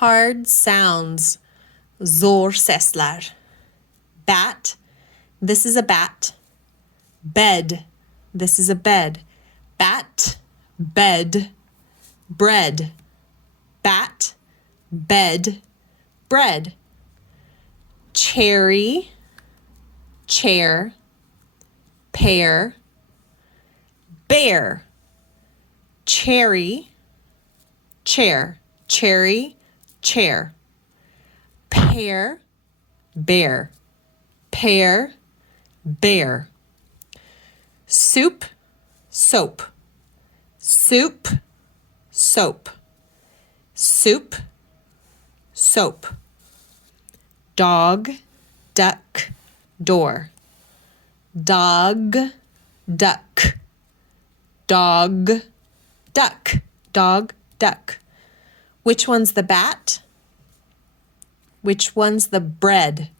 Hard sounds. Zor sesler. Bat. This is a bat. Bed. This is a bed. Bat. Bed. Bread. Bat. Bed. Bread. Cherry. Chair. Pear. Bear. Cherry. Chair. Cherry. Chair. Pear. Bear. Pear. Bear. Soup. Soap. Soup. Soap. Soup. Soap. Dog. Duck. Door. Dog. Duck. Dog. Duck. Dog. Duck. Which one's the bat? Which one's the bread?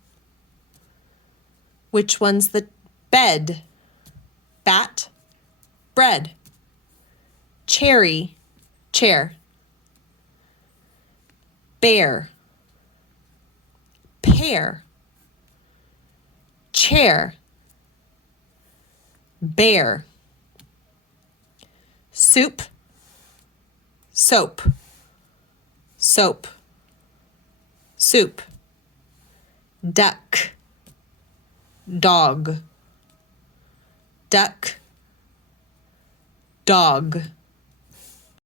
Which one's the bed? Bat. Bread. Cherry. Chair. Bear. Pear. Chair. Bear. Soup. Soap. Soap. Soup. Duck. Dog. Duck. Dog.